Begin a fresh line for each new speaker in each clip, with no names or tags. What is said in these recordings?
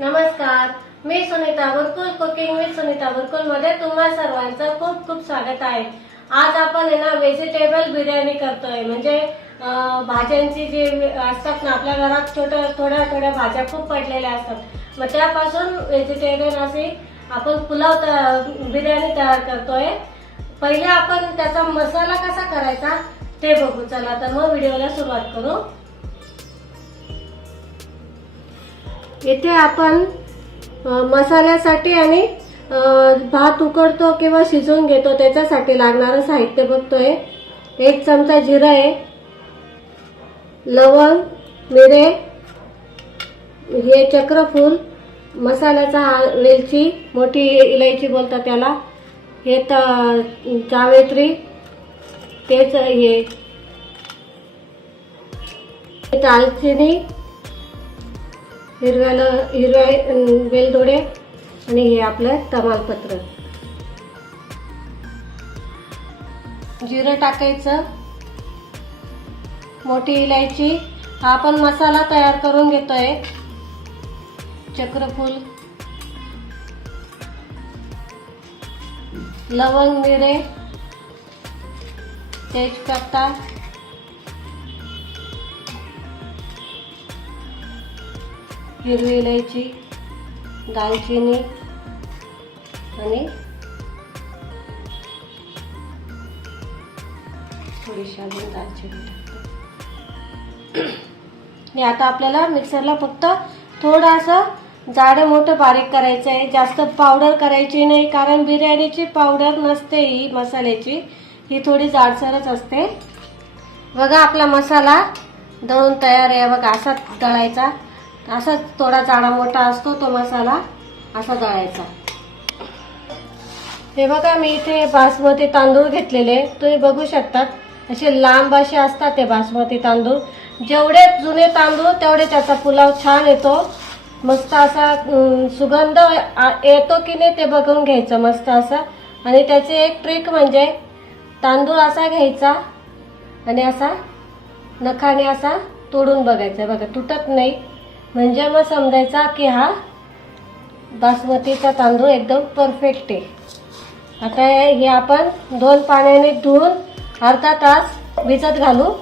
नमस्कार मी Sunita Burkul cooking with Sunita बुरकुलमध्ये तुम्हा सर्वांचं खूप खूप स्वागत आहे. आज आपण आहे ना व्हेजिटेबल बिर्याणी करतोय. म्हणजे भाज्यांची जी असतात ना आपल्या घरात छोट्या थोड्या थोड्या भाज्या खूप पडलेल्या असतात. मग त्यापासून व्हेजिटेरियन असे आपण पुलाव तया- बिर्याणी तयार करतोय. पहिले आपण त्याचा मसाला कसा करायचा ते बघू. चला तर मग व्हिडिओला सुरुवात करू. इथे आपण मसाल्यासाठी आणि भात उकडतो किंवा शिजवून घेतो त्याच्यासाठी लागणारं साहित्य बघतोय. एक चमचा जिरं आहे. लवंग मिरे हे चक्रफूल मसाल्याचा हा वेलची मोठी इलायची बोलतात त्याला. हे तर जावेत्री तेच हे दालचिनी हिरव्याला हिरव्या वेलदोडे आणि हे आपलं तमालपत्र. जिरं टाकायचं. मोठी इलायची. हा आपण मसाला तयार करून घेतोय. चक्रफूल. लवंग मिरे तेजपत्ता. हिरवी इलायची दालचिनी आणि थोडीशी अजून दालचिनी आणि आता आपल्याला मिक्सरला फक्त थोडासा जाडं मोठं बारीक करायचं आहे. जास्त पावडर करायची नाही कारण बिर्याणीची पावडर नसते ही मसाल्याची. ही थोडी जाडसरच असते. बघा आपला मसाला दळून तयार आहे. बघा असाच दळायचा. असाच थोडा जाडा मोठा असतो तो मसाला असा दळायचा हे बघा मी इथे बासमती तांदूळ घेतलेले. तुम्ही बघू शकतात असे लांब असे असतात ते बासमती तांदूळ. जेवढे जुने तांदूळ तेवढे त्याचा पुलाव छान येतो. मस्त असा सुगंध आ- येतो की नाही ते बघून घ्यायचं मस्त असा. आणि त्याची एक ट्रिक म्हणजे तांदूळ असा घ्यायचा आणि असा नखाने असा तोडून बघायचा. बघा तुटत नाही. म्हणजे मग समजायचा की हा बासमतीचा तांदूळ एकदम परफेक्ट आहे. आता हे आपण दोन पाण्याने धुवून अर्धा तास भिजत घालू.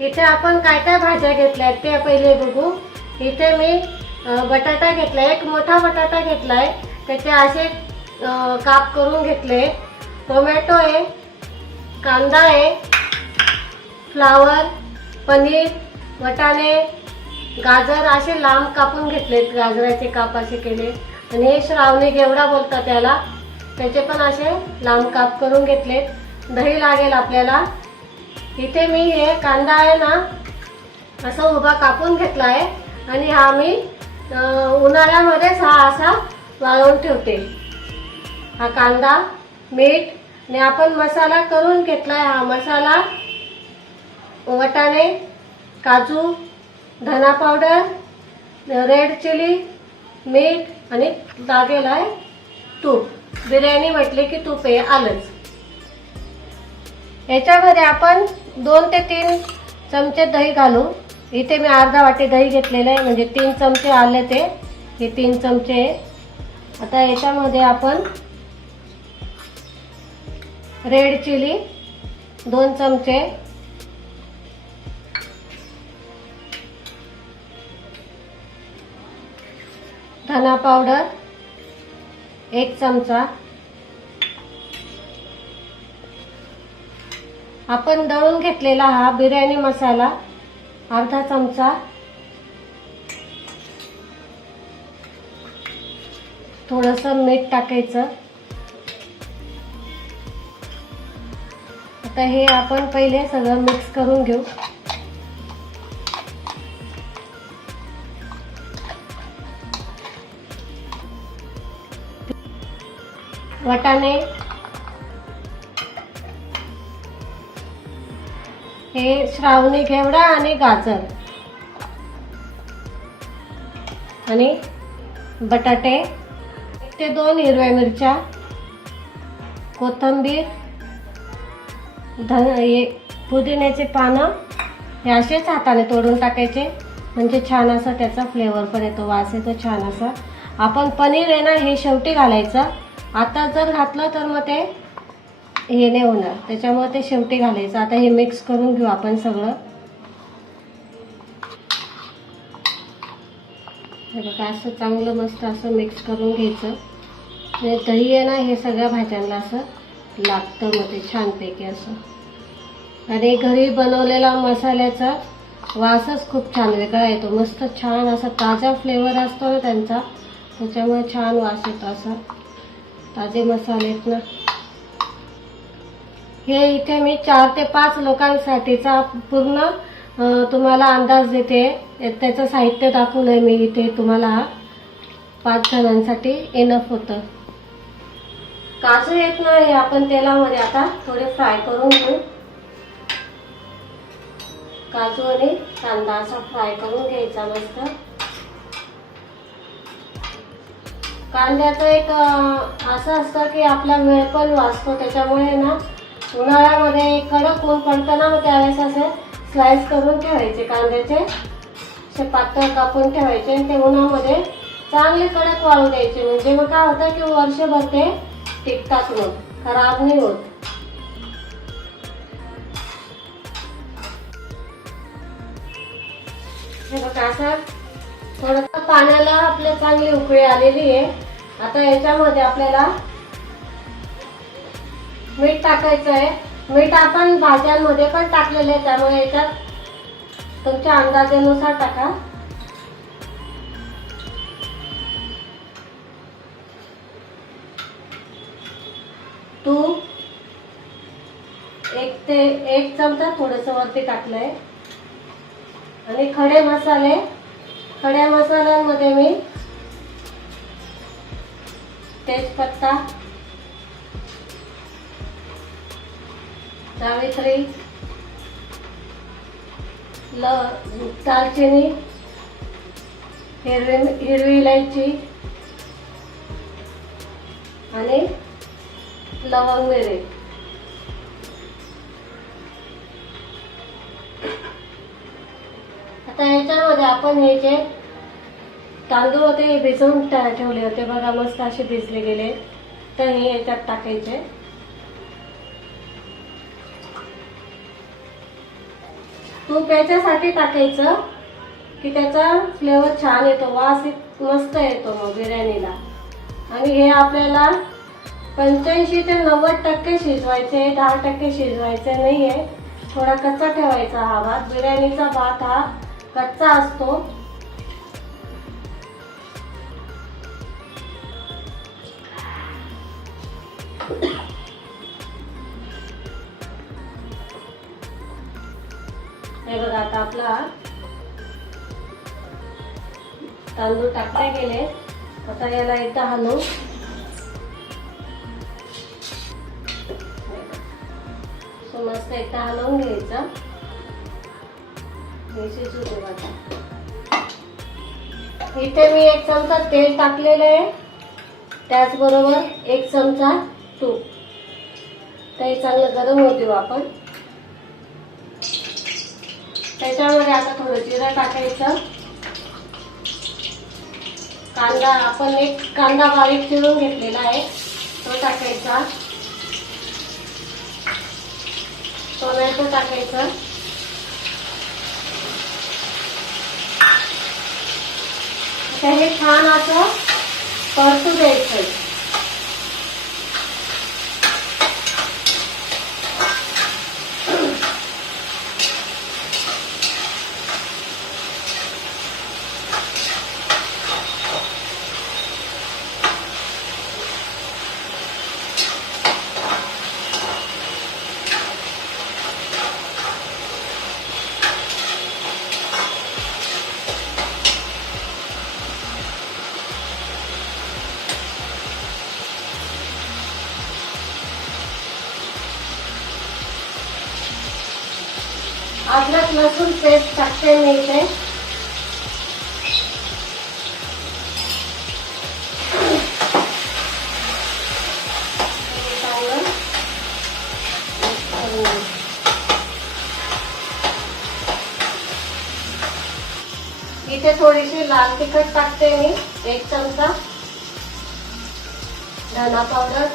इथे आपण काय काय भाज्या घेतल्या ते पहिले बघू. इथे मी बटाटा घेतला एक मोठा बटाटा घेतलाय. त्याचे असे काप करून घेतले. टोमॅटो आहे कांदा आहे फ्लावर पनीर वटाणे गाजर असे लांब कापून घेतलेत. गाजराचे काप असे केले. आणि हे श्रावणी घेवडा बोलतात त्याला त्याचे पण असे लांब काप करून घेतलेत. दही लागेल आपल्याला. इथे मी हे कांदा आहे ना असा उभा कापून घेतला आहे. आणि हा मी उन्हाळ्यामध्येच हा असा वाळवून ठेवते. हा कांदा मीठ आणि आपण मसाला करून घेतला आहे हा मसाला. वटाणे काजू धना पावडर रेड चिली मीठ आणि लागेल आहे तूप. बिर्याणी म्हटली की तूप हे आलंच. याच्यामध्ये आपण दोन ते तीन चमचे दही घालू. इथे मी अर्धा वाटी दही घेतलेलं आहे म्हणजे तीन चमचे आले ते. हे तीन चमचे आता याच्यामध्ये आपण रेड चिली दोन चमचे धना पावडर एक चमचा. आपण दळून घेतलेला हा बिर्याणी मसाला अर्धा चमचा. थोडस मीठ टाकायचं. आता हे आपण पहिले सगळं मिक्स करून घेऊ. वटाणे. हे श्रावणी घेवडा आणि गाजर. आणि बटाटे. एक ते दोन हिरव्या मिरच्या. कोथिंबीर. धन हे पुदिन्याचे पानं. हे असेच हाताने तोडून टाकायचे. म्हणजे छान असा त्याचा फ्लेवर पण येतो वास येतो छान असा. आपण पनीर आहे ना हे शेवटी घालायचं. आता जर घातलं तर मग ते हे नाही होणार. त्याच्यामुळे ते शेवटी घालायचं. आता हे मिक्स करून घेऊ आपण सगळं. हे बघा असं चांगलं मस्त असं मिक्स करून घ्यायचं. म्हणजे दही आहे ना हे सगळ्या भाज्यांना असं लागतं मग ते छानपैकी असं. आणि घरी बनवलेला मसाल्याचा वासच खूप छान वेगळा येतो. मस्त छान असा ताजा फ्लेवर असतो ना त्यांचा. त्याच्यामुळे छान वास येतो असा. ताजे मसाले आहेत ना. हे इथे मी चार ते पाच लोकांसाठीचा पूर्ण तुम्हाला अंदाज देते. त्याचं साहित्य दाखवलंय मी इथे तुम्हाला. पाच जणांसाठी एनफ होतं. काजू येत ना हे आपण तेलामध्ये आता थोडे फ्राय करून घेऊ. काजू आणि कांदा असा फ्राय करून घ्यायचा मस्त. कांद्याचं एक असं असतं की आपला वेळ पण वाचतो त्याच्यामुळे ना उन्हाळ्यामध्ये कडक ऊन पडतं ना मग त्यावेळेस असे स्लाइस करून ठेवायचे. कांद्याचे असे पातळ कापून ठेवायचे आणि ते उन्हामध्ये चांगले कडक वाळू द्यायचे. म्हणजे मग काय होतं की वर्षभर ते टिकतात मग खराब नाही होत. हे बघा असं थोडस पाण्याला आपल्या चांगली उकळी आलेली आहे. आता याच्यामध्ये आपल्याला मीठ टाकायचं आहे. मीठ आपण भाज्यांमध्ये पण टाकलेलं आहे त्यामुळे याच्यात तुमच्या अंदाजेनुसार टाका. तूप एक ते एक चमचा थोडस वरती टाकलंय. आणि खडे मसाले खड्या मसाल्यांमध्ये मी तेजपत्ता जावित्री ल दालचिनी हिरवी हिरवी इलायची आणि लवंग मिरे. आता याच्यामध्ये आपण हे जे तांदूळ होते हे भिजवून ठेवले होते. बघा मस्त असे भिजले गेले. तर हे याच्यात टाकायचे. तूप याच्यासाठी टाकायचं की त्याचा फ्लेवर छान येतो वास इत- मस्त येतो मग बिर्याणीला. आणि हे आपल्याला पंच्याऐंशी ते नव्वद टक्के शिजवायचे दहा टक्के शिजवायचे नाही आहे थोडा कच्चा ठेवायचा हा भात. बिर्याणीचा भात हा कच्चा असतो. हे बघा आता आपला तांदूळ टाकले गेले. आता याला एकदा हलवू. मस्त एकदा हलवून घ्यायचं. इथे मी एक चमचा तेल टाकलेलं आहे. त्याचबरोबर एक चमचा तूप. ते चांगलं गरम होऊ देऊ हो आपण. त्याच्यामध्ये आता थोडं जिरा टाकायचं. कांदा आपण एक कांदा बारीक चिरून घेतलेला आहे. तो टाकायचा. टोमॅटो टाकायचं. तर हे छान असं परतू द्यायचं अदरक लसूण पेस्ट टाकते मी इथे. इथे थोडीशी लाल तिखट टाकते मी एक चमचा. धना पावडर.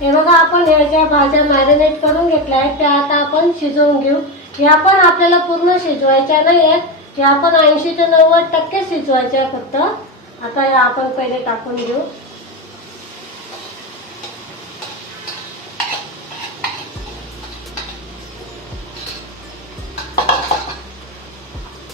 हे बघा आपण ह्या ज्या भाज्या मॅरिनेट करून घेतल्या आहेत त्या आता आपण शिजवून घेऊ. ह्या पण आपल्याला पूर्ण शिजवायच्या नाही आहेत. ह्या आपण ऐंशी ते नव्वद टक्के शिजवायच्या फक्त. आता ह्या आपण पहिले टाकून घेऊ.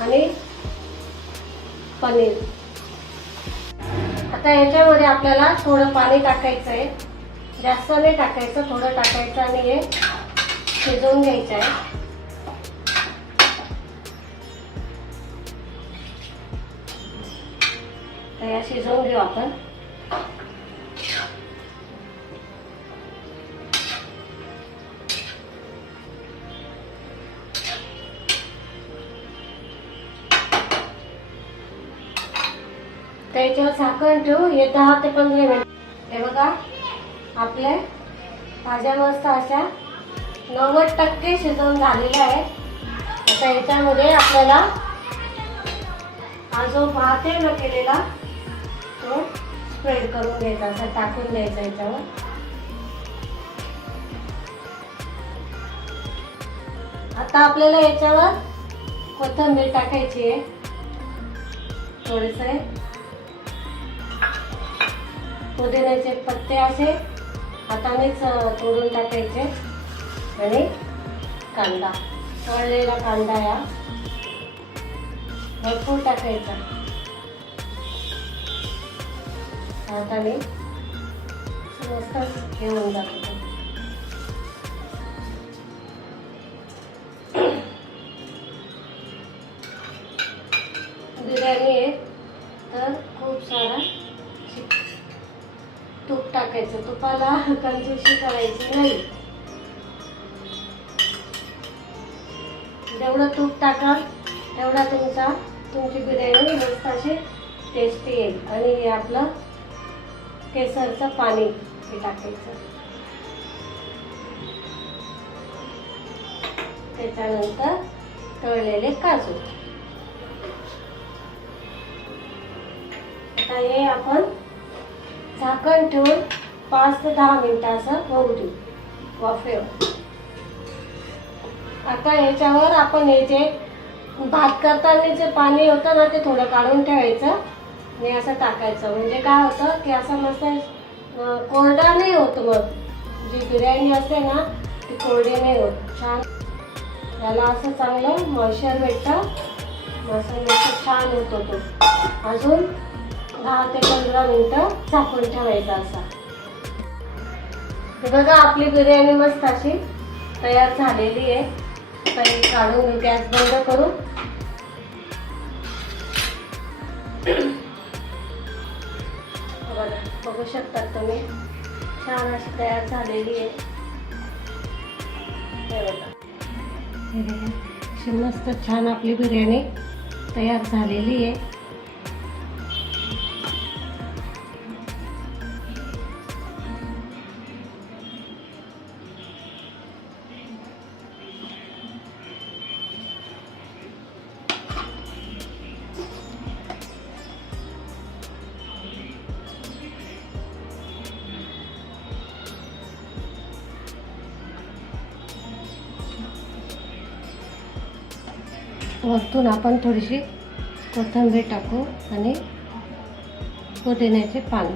आणि पनीर. आता याच्यामध्ये आपल्याला थोडं पाणी टाकायचं आहे. जास्त नाही टाकायचं थोडं टाकायचं आणि हे शिजवून घ्यायचं आहे. या शिजवून घेऊ आपण. त्याच्यावर साखर ठेवू हे दहा ते पंधरा मिनिट. हे बघा. आपले भाज्या मस्त अशा नव्वद टक्के शिजवून झालेल्या आहेत. आता याच्यामध्ये आपल्याला हा जो भात आहे ना केलेला तो स्प्रेड करून घ्यायचा असा टाकून द्यायचा याच्यावर. आता आपल्याला याच्यावर कोथंबीर टाकायची आहे. थोडेसे आहे पुदिन्याचे पत्ते असे हातानेच तोडून टाकायचे. आणि कांदा. तळलेला कांदा या. भरपूर टाकायचा. हाताने. मस्त हे जातो. तूप टाकायचं तुपाला कंजूशी करायची नाही. जेवढं तूप टाकाल तेवढा तुमचा तुमची बिर्याणी मस्त अशी टेस्टी येईल. आणि हे आपलं केसरचं पाणी हे टाकायचं. त्याच्यानंतर तळलेले काजू. आता हे आपण झाकण ठेवून पाच ते दहा मिनटं असं होऊ देऊ. वाफेवर. आता याच्यावर आपण हे जे भात करताना जे पाणी होतं ना ते थोडं काढून ठेवायचं आणि असं टाकायचं. म्हणजे काय होतं की असं मस्त कोरडा नाही होत मग. जी बिर्याणी असते ना ती कोरडी नाही होत. छान. त्याला असं चांगलं मॉइश्चर भेटतं. मसाला छान होतो तो. अजून दहा ते पंधरा मिनिटं झाकून ठेवायचा असा. हे बघा आपली बिर्याणी मस्त अशी तयार झालेली आहे. आता काढून घेऊ गॅस बंद करू. बघा बघू शकतात तुम्ही. छान अशी तयार झालेली आहे. बघा. मस्त छान आपली बिर्याणी तयार झालेली आहे. वरतून आपण थोडीशी कोथिंबीर टाकू आणि पुदिन्याचे पान.